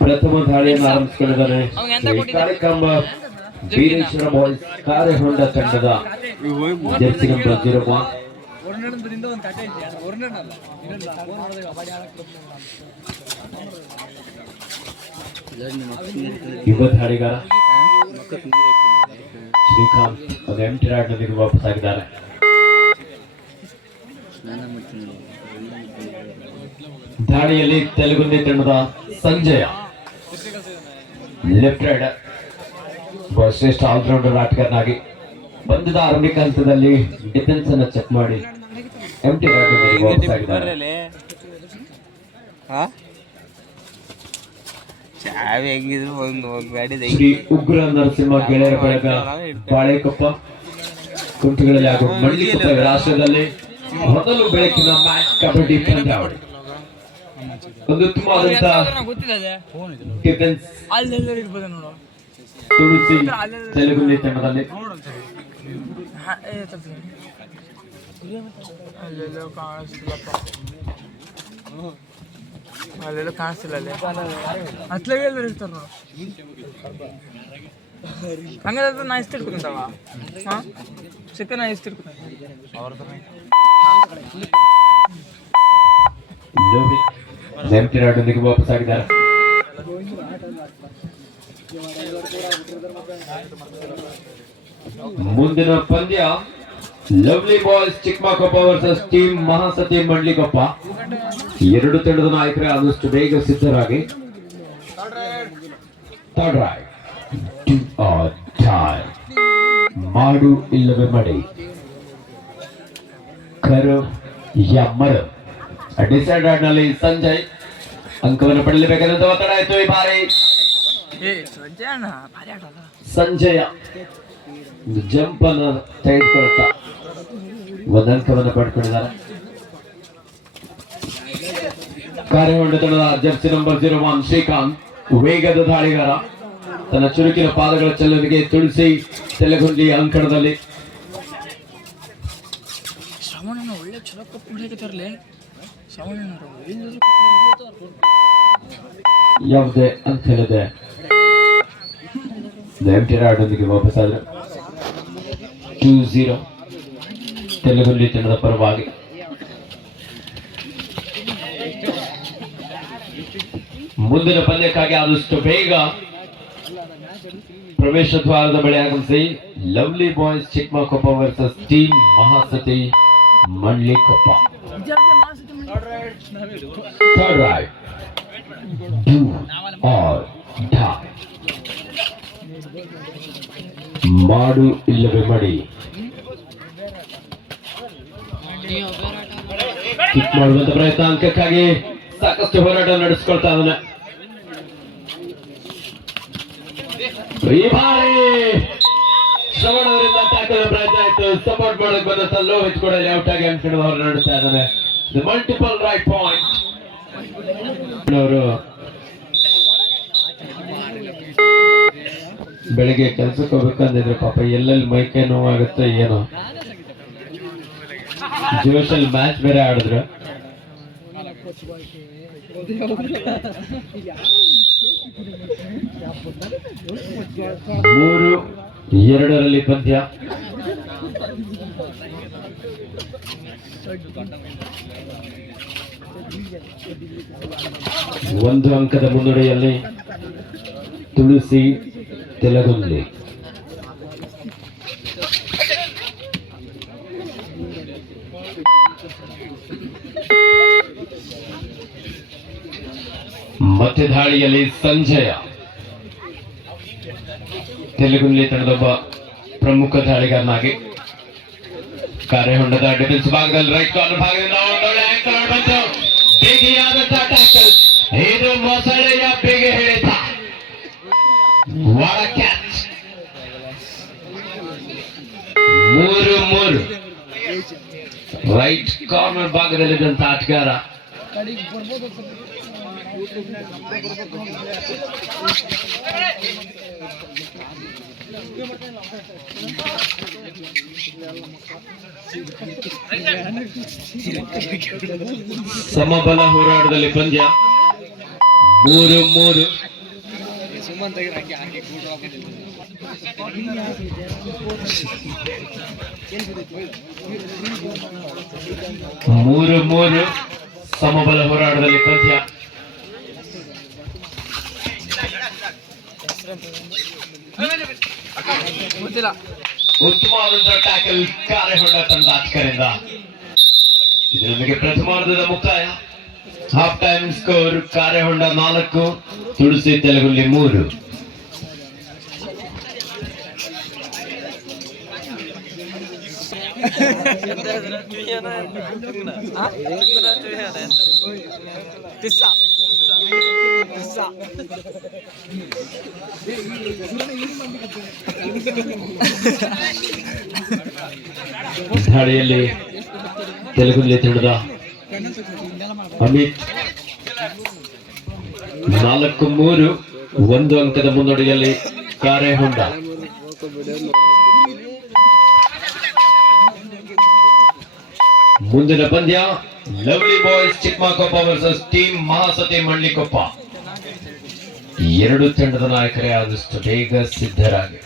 ಪ್ರಥಮ ದಾಳಿಯನ್ನು ಆರಂಭಿಸಿಕೊಂಡಿದ್ದಾರೆ. ಶ್ರೀ ಕಾರ್ಯಕ್ರಮ ವೀರೇಶ್ವರ ಬಾಯ್ಸ್ ಕಾರ್ಯಹೊಂಡ ತಂಡದ ಜರ್ಸಿ ನಂಬರ್ ಜೀರೋ ಒನ್ ಯುವ ಧಾಡಿಗಾರ ಶ್ರೀಕಾಂತ್ ಒಂದು ಎಂಟಿ ರಾಡ್ನೊಂದಿಗೆ ವಾಪಸ್ ಆಗಿದ್ದಾರೆ ದಾಳಿಯಲ್ಲಿ ತೆಲುಗುಂದಿ ತಂಡದ ಸಂಜಯ. ಲೆಫ್ಟ್ ರೈಡ್ ಶ್ರೇಷ್ಠ ಆಲ್ರೌಂಡರ್ ಆಟಗಾರನಾಗಿ ಬಂದಿದ ಆರಂಭಿಕ ಹಂತದಲ್ಲಿ ಡಿಫೆನ್ಸ್ ಅನ್ನ ಚೆಕ್ ಮಾಡಿ ಎಂಟಿ ಶ್ರೀ ಉಗ್ರ ನರಸಿಂಹ ಗೆಳೆಯರ ಬಳಗ ಬಾಳೆಕೊಪ್ಪ ಕುಂಟುಗಳಲ್ಲಿ ಹಾಗೂ ಮಳ್ಳಿಕೊಪ್ಪ ರಾಷ್ಟ್ರದಲ್ಲಿ ಮೊದಲು ಬೆಳಕಿನ ಮ್ಯಾಚ್ ಕಬಡ್ಡಿ ಪಂದ್ಯಾವಳಿ. ಒಂದು ನೋಡು. ತುಳಸಿ ತೆಲುಗುಲಿ ತಂಡದಲ್ಲಿ. ಅಲ್ಲೆಲ್ಲೋ ಕಾಣಿಸ್ತಿಲ್ಲ ಅಲ್ಲಿ. ಹತ್ಲಾಗೆ ಎಲ್ಲ ಇರ್ತಾರ ನೋಡು. ಹಂಗಾದ್ರೆ ನಾ ಎಷ್ಟು ಇಟ್ಕೊಂತಾವ ಹಾ? ಚಿಕ್ಕ ನಾ ಎಷ್ಟು ಇಟ್ಕೊಂತ ಲೋಹಿತ್ ಎಂಟಿ ರಾಡ್ನೊಂದಿಗೆ ವಾಪಸ್ ಆಗಿದ್ದಾರೆ? ಮುಂದಿನ ಪಂದ್ಯ lovely boys Chikkamakappa versus team Mahasati Mandlikoppa. ಎರಡು ತಂಡದ ನಾಯಕರೇ ಆದಷ್ಟು ಬೇಗ ಸಿದ್ಧರಾಗಿ. ಮಾಡು ಇಲ್ಲವೇ ಮಡಿ. ಕರು ಯ ಮರ ಡಿಸೈಡ್ನಲ್ಲಿ ಸಂಜಯ್ ಅಂಕವನ್ನು ಪಡೆಯಲೇಬೇಕಾದಂತ ಒತ್ತಡ ಆಯ್ತು ಈ ಬಾರಿ. ಸಂಜಯ ಜಂಪ್ ಅನ್ನು ತೆಗೆದುಕೊಳ್ತಾ ಒಂದು ಅಂಕವನ್ನು ಪಡ್ಕೊಂಡಿದ್ದಾರೆ ಕಾರ್ಯಗೊಂಡ ತಂಡದ jersey number zero one Srikanth ವೇಗದ ದಾಳಿಗಾರ. ತನ್ನ ಚುರುಕಿನ ಪಾದಗಳ ಚೆಲ್ಲುವಿಕೆ ತುಳಸಿ ತೆಲಗುಂದಿ ಅಂಕಣದಲ್ಲಿ. ಶ್ರವಣನ ಒಳ್ಳೆ ಚಲೋ ಎಲ್ಲರೂ ಯಾವುದೇ ಅಂತ ಹೇಳಿದೆ ಎಂಟಿ ರಾಡೊಂದಿಗೆ ವಾಪಸ್ ಆದ್ರೆ ಟೂ ಝೀರೋ ತೆಲುಗುಲ್ಲಿ ತಂಡದ ಪರವಾಗಿ ಮುಂದಿನ ಪಂದ್ಯಕ್ಕಾಗಿ ಆದಷ್ಟು ಬೇಗ ಪ್ರವೇಶ ದ್ವಾರದ ಬಳಿ ಆಗಮಿಸಿ lovely boys Chikkamakoppa versus team Mahasati Mandlikoppa Third right do or die. ಮಾಡು ಇಲ್ಲವೇ ಮಡಿ ಕಿಕ್ ಮಾಡುವಂತ ಪ್ರಯತ್ನ ಅಂಕಕ್ಕಾಗಿ ಸಾಕಷ್ಟು ಹೋರಾಟ ನಡೆಸ್ಕೊಳ್ತಾ ಇದ್ದಾನೆ ಈ ಬಾರಿ ಶ್ರವಣವರಿಂದ ತಾಕದ ಪ್ರಯತ್ನ ಆಯ್ತು ಸಪೋರ್ಟ್ ಮಾಡಕ್ ಬಂದಂತ ಲೋಹಿತ್ ಕೂಡ ಔಟ್ ಆಗಿ ಅನ್ಕೊಂಡು ಹೊರನಾಡ್ತಾ ಇದ್ದಾನೆ ಮಲ್ಟಿಪಲ್ ರೈಟ್ ಪಾಯಿಂಟ್ ಬೆಳಿಗ್ಗೆ ಕೆಲ್ಸಕ್ಕೆ ಹೋಗ್ಬೇಕಂದಿದ್ರೆ ಪಾಪ ಎಲ್ಲೆಲ್ಲಿ ಮೈಕೈ ನೋವಾಗುತ್ತೆ ಏನೋ. ಜೋಶಲ್ಲಿ ಮ್ಯಾಚ್ ಬೇರೆ ಆಡಿದ್ರು. ಮೂರು, ಎರಡರಲ್ಲಿ ಪಂದ್ಯ. ಒಂದು ಅಂಕದ ಮುನ್ನಡೆಯಲ್ಲಿ ತುಳಸಿ ತೆಲಗುಂದಿ ಮತ್ತೆ ದಾಳಿಯಲ್ಲಿ ಸಂಜಯ. ತೆಲುಗುಲ್ಲಿ ತಂಡದೊಬ್ಬ ಪ್ರಮುಖ ದಾಳಿಗಾರನಾಗಿ ಕಾರ್ಯಹೊಂಡದ ಡಿಫೆನ್ಸ್ ಭಾಗದಲ್ಲಿ ರೈಟ್ ಕಾರ್ನರ್ ಭಾಗದಿಂದ ಒಂದೊಳ್ಳೆ anchor ಬಂತು ಬಿಗಿಯಾದಂತಹ tackle. ಇದು ಮೊಸಳೆಯ ಬಿಗಿ ಹಿಡಿತ ವಾಡ ಕ್ಯಾಚ್ ಮೂರು ಮೂರು ರೈಟ್ ಕಾರ್ನರ್ ಭಾಗದಲ್ಲಿದ್ದಂತ ಆಟಗಾರ ಸಮಬಲ ಹೋರಾಟದಲ್ಲಿ ಪಂದ್ಯ. ಮೂರು ಮೂರು. ಮೂರು ಮೂರು. ಸಮಬಲ ಹೋರಾಟದಲ್ಲಿ ಪಂದ್ಯ. ಗೊತ್ತಿಲ್ಲ. ಉತ್ತಮವಾದಂತಹ ಟ್ಯಾಕಲ್ ಕಾರ್ಯಹೊಂಡ ತಂಡ ಆಟಗಾರರಿಂದ ಇದರೊಂದಿಗೆ ಪ್ರಥಮಾರ್ಧದ ಮುಕ್ತಾಯ. ಹಾಫ್ ಟೈಮ್ ಸ್ಕೋರ್ ಕಾರ್ಯಹೊಂಡ ನಾಲ್ಕು ತುಳಸಿ ತೆಲುಗುಲ್ಲಿ ಮೂರು. ಪಿಸ್ಸಾ. ತೆಲುಗು ತೆಲುಗುಲ್ಲಿ ತಂಡದ ಅಮಿತ್. ನಾಲ್ಕು ಮೂರು, ಒಂದು ಅಂಕದ ಮುನ್ನಡೆಯಲ್ಲಿ ಹೊಂಡ ಮುಂದಿನ ಪಂದ್ಯ lovely boys Chikkamakoppa versus team Mahasati Mallikoppa ಎರಡು ತಂಡದ ನಾಯಕರೇ ಆದಷ್ಟು ಬೇಗ ಸಿದ್ಧರಾಗಿ.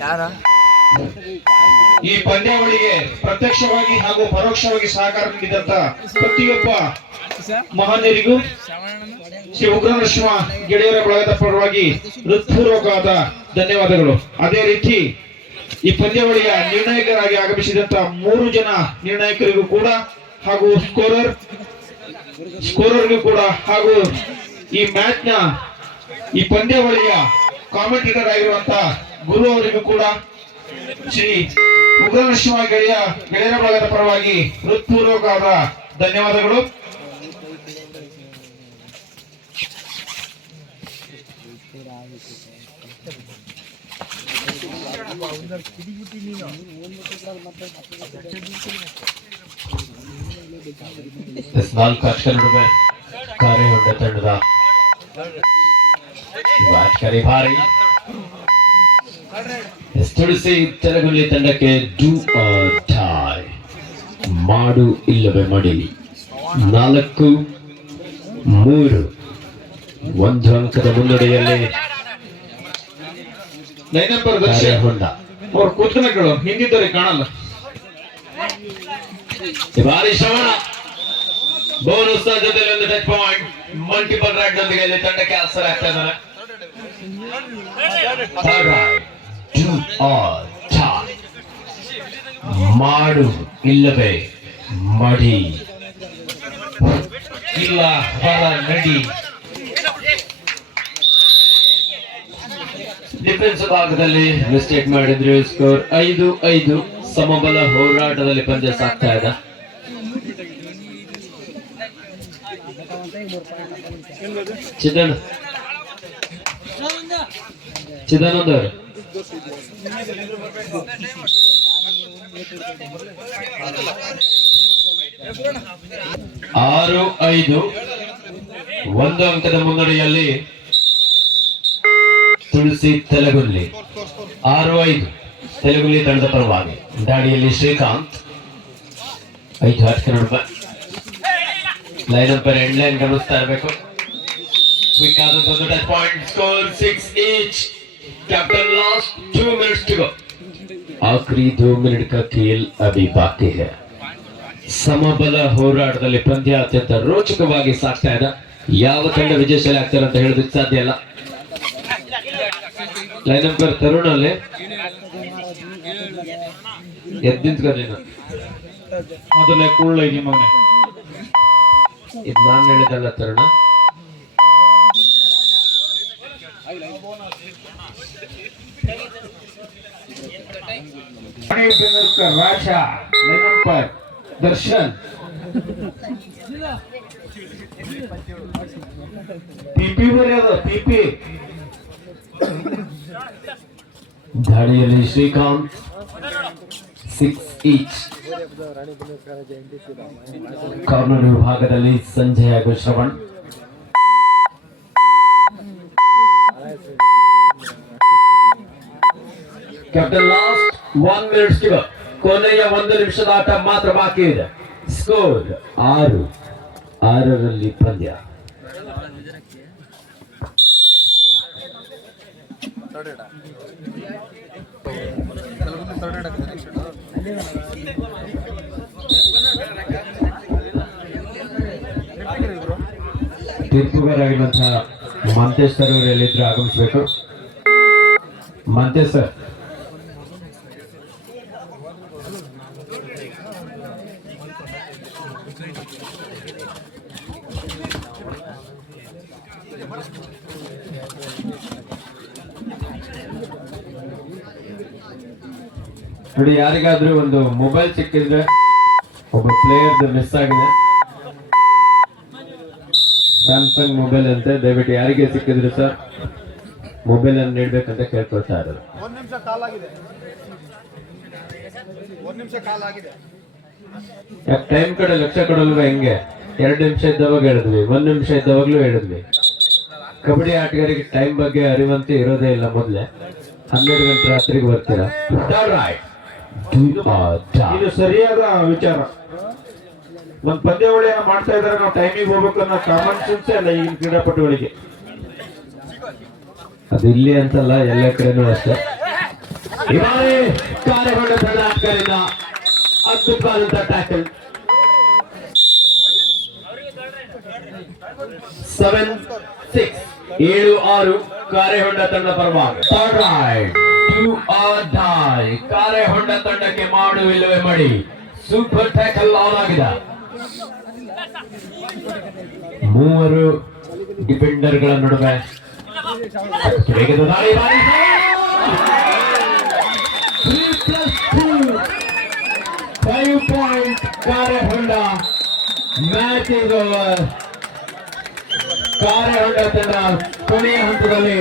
ಯಾರ? ಈ ಪಂದ್ಯಾವಳಿಗೆ ಪ್ರತ್ಯಕ್ಷವಾಗಿ ಹಾಗೂ ಪರೋಕ್ಷವಾಗಿ ಸಹಕಾರ ನೀಡಿದಂತ ಪ್ರತಿಯೊಬ್ಬ ಮಹನೀಯರಿಗೂ ಶ್ರೀ ಉಗ್ರ ನರಸಿಂಹ ಗೆಳೆಯರ ಬಳಗದ ಪರವಾಗಿ ಹೃತ್ಪೂರ್ವಕವಾದ ಧನ್ಯವಾದಗಳು. ಅದೇ ರೀತಿ ಈ ಪಂದ್ಯಾವಳಿಯ ನಿರ್ಣಾಯಕರಾಗಿ ಆಗಮಿಸಿದಂತ ಮೂರು ಜನ ನಿರ್ಣಾಯಕರಿಗೂ ಕೂಡ ಹಾಗೂ ಸ್ಕೋರರ್ ಸ್ಕೋರರ್ಗೂ ಕೂಡ ಹಾಗೂ ಈ ಮ್ಯಾಚ್ನ ಈ ಪಂದ್ಯಾವಳಿಯ ಕಾಮೆಂಟೇಟರ್ ಆಗಿರುವಂತ ಗುರು ಅವರಿಗೂ ಕೂಡ ಶ್ರೀ ಉಗ್ರ ನರಸಿಂಹ ಗೆಳೆಯ ಗೆಳೆಯರ ಭಾಗದ ಪರವಾಗಿ ಹೃತ್ಪೂರ್ವಕವಾದ ಧನ್ಯವಾದಗಳು. ನಾಲ್ಕು ಅಕ್ಷರ ನಡುವೆ ಕಾರ್ಯಹೊಂಡ ತಂಡದ ಬ್ಯಾಟ್ಕರಿ ಭಾರಿ ತುಳಸಿ ತೆಲಗುಲಿ ತಂಡಕ್ಕೆ ಡೂ ಮಾಡು ಇಲ್ಲವೇ ಮಡಿಲಿ ನಾಲ್ಕು ಮೂರು ಒಂದು ಅಂಕದ ಮುನ್ನಡೆಯಲ್ಲಿ ಲೈನ್ ನಂಬರ್ ದರ್ಶನ್ ಕಾರ್ಯಹೊಂಡ ಅವ್ರು ಕೂತ್ಕೊಳ್ಳೋ ಕಾಣಲ್ಲ. ಬಾರಿ ಶ್ರವಣ. ಬೋನಸ್ ಜೊತೆಲಿ ಒಂದು ಟಚ್ ಪಾಯಿಂಟ್ ಮಲ್ಟಿಪಲ್ ರೈಡ್ ಜೊತೆಗೆ ಇಲ್ಲಿ ತಂಡಕ್ಕೆ ಆಸರ ಆಗ್ತಾ ಇದ್ದಾರೆ. Third right. Do ಮಾಡು, ಇಲ್ಲವೇ, ಮಡಿ. ಇಲ್ಲ, ಹೊರ, ನಡಿ. ಡಿಫೆನ್ಸ್ ಭಾಗದಲ್ಲಿ ಮಿಸ್ಟೇಕ್ ಮಾಡಿದ್ರು ಸ್ಕೋರ್ ಐದು ಐದು. ಸಮಬಲ ಹೋರಾಟದಲ್ಲಿ ಪಂದ್ಯ ಸಾಕ್ತಾ ಇದೆ. ಚಿದನ್. ಚಿದಾನಂದ ಆರು ಐದು. ಒಂದು ಅಂಕದ ಮುನ್ನಡೆಯಲ್ಲಿ ತುಳಸಿ ತೆಲಗುಲ್ಲಿ ಆರು ಐದು ತೆಲಗುಲ್ಲಿ ತಂಡದ ಪರವಾಗಿ. ದಾಡಿಯಲ್ಲಿ ಶ್ರೀಕಾಂತ್. ಐದು ಹತ್ತು ರೂಪಾಯಿ ಲೈನ್ ನಂಬರ್ ಎಂಡ್ ಲೈನ್ ಗಮನಿಸ್ತಾ ಇರಬೇಕು. ಕ್ವಿಕ್ ಆದಂತ ಒಂದು touch point score six each captain last two minutes to go ಆಖರಿ ದೋ ಮಿನಿಟ್ ಕಾ ಖೇಲ್ ಅಭಿ ಬಾಕಿ ಹೈ ಸಮಬಲ ಹೋರಾಟದಲ್ಲಿ ಪಂದ್ಯ ಅತ್ಯಂತ ರೋಚಕವಾಗಿ ಸಾಗ್ತಾ ಇದೆ ಯಾವ ತಂಡ ವಿಜಯಶಾಲಿ ಆಗ್ತಾರೆ ಅಂತ ಹೇಳೋದಕ್ಕೆ ಸಾಧ್ಯ ಇಲ್ಲ. ಲೈನ್ ನಂಬರ್ ತರುಣ್ ಅಲ್ಲಿ ಎದ್ ನಿಂತ್ಕೊಂಡಿನ ಮೊದಲೇ ಕುಳ್ಳ ಇದೀನಿ ಮಗನೆ. ಇದು ನಾನು ಹೇಳಿದಲ್ಲ Taruna. Raja line number Darshan. PP ಬರೆಯೋದು, ಪಿಪಿ. ದಾಳಿಯಲ್ಲಿ ಶ್ರೀಕಾಂತ್ ಸಿಕ್ಸ್ ಈಚ್ ಕಾರ್ನರ್ ವಿಭಾಗದಲ್ಲಿ ಸಂಜಯ್ ಹಾಗೂ Shravan captain last one minutes to ಕೊನೆಯ ಒಂದು ನಿಮಿಷದ ಆಟ ಮಾತ್ರ ಬಾಕಿ ಇದೆ. ಸ್ಕೋರ್ ಆರು. ಆರರಲ್ಲಿ ಪಂದ್ಯ. ತೀರ್ಪುಗಾರಾಗಿರುವಂತಹ ಮಂತೇಶ್ ಸರ್ ಅವರು ಎಲ್ಲಿದ್ರು ಆಗಮಿಸಬೇಕು? ಮಂತೇಶ್ ಸರ್ ನೋಡಿ ಯಾರಿಗಾದ್ರೂ ಒಂದು ಮೊಬೈಲ್ ಸಿಕ್ಕಿದ್ರೆ ಒಬ್ಬ ಪ್ಲೇಯರ್ದು ಮಿಸ್ ಆಗಿದೆ. ಸ್ಯಾಮ್ಸಂಗ್ ಮೊಬೈಲ್ ಅಂತೆ. ದಯವಿಟ್ಟು ಯಾರಿಗೆ ಸಿಕ್ಕಿದ್ರು ಸರ್ ಮೊಬೈಲ್ ಅನ್ನು ನೀಡ್ಬೇಕಂತ ಕೇಳ್ಕೊಳ್ತಾ ಇರೋದು. ಟೈಮ್ ಕಡೆ ಲಕ್ಷ ಕೊಡಲ್ವ ಹೆಂಗೆ? ಎರಡು ನಿಮಿಷ ಇದ್ದವಾಗ ಹೇಳಿದ್ವಿ ಒಂದ್ ನಿಮಿಷ ಇದ್ದವಾಗ್ಲೂ ಹೇಳಿದ್ವಿ. ಕಬಡ್ಡಿ ಆಟಗಾರಿಗೆ ಟೈಮ್ ಬಗ್ಗೆ ಅರಿವಂತೆ ಇರೋದೇ ಇಲ್ಲ ಮೊದಲೇ. ಹನ್ನೆರಡು ಗಂಟೆ ರಾತ್ರಿಗೆ ಬರ್ತೀರಾ? ಇದು ಸರಿಯಾದ ವಿಚಾರ. ಒಂದು ಪಂದ್ಯಾವಳಿಯನ್ನ ಮಾಡ್ತಾ ಇದ್ದಾರೆ ನಾವು ಟೈಮಿಗೆ ಹೋಗ್ಬೇಕು ಅನ್ನೋ ಕಾಮನ್ ಸೆನ್ಸ್ ಅಲ್ಲ ಈಗಿನ ಕ್ರೀಡಾಪಟುಗಳಿಗೆ. ಅದು ಇಲ್ಲಿ ಅಂತಲ್ಲ ಎಲ್ಲ ಕಡೆನೂ ಅಷ್ಟೇ. ಕಾರ್ಯಗೊಂಡ ಕರ್ನಾಟಕದಿಂದ ಅದ್ಭುತವಾದಂತ ಟ್ಯಾಕಲ್ ಸೆವೆನ್ ಸಿಕ್ಸ್ ಏಳು ಆರು ಕಾರ್ಯಹೊಂಡ ತಂಡ ಪರವಾಗಿ. ಟು ಆರ್ ಡೈ ಕಾರ್ಯಹೊಂಡ ತಂಡಕ್ಕೆ ಮಾಡುವಿಲ್ಲವೇ ಮಾಡಿ ಸೂಪರ್ ಟ್ಯಾಕಲ್ ಆನ್ ಆಗಿದೆ ಮೂವರು ಡಿಫೆಂಡರ್ಗಳ ನಡುವೆ ವೇಗದ ದಾಳಿ ಬಾರಿ Three plus two. Five point ಕಾರ್ಯಹೊಂಡ ಮ್ಯಾಚ್ ಇಸ್ ಓವರ್ ಕಾರ್ಯಹೊಂಡ ತಂಡ ಕೊನೆಯ ಹಂತದಲ್ಲಿ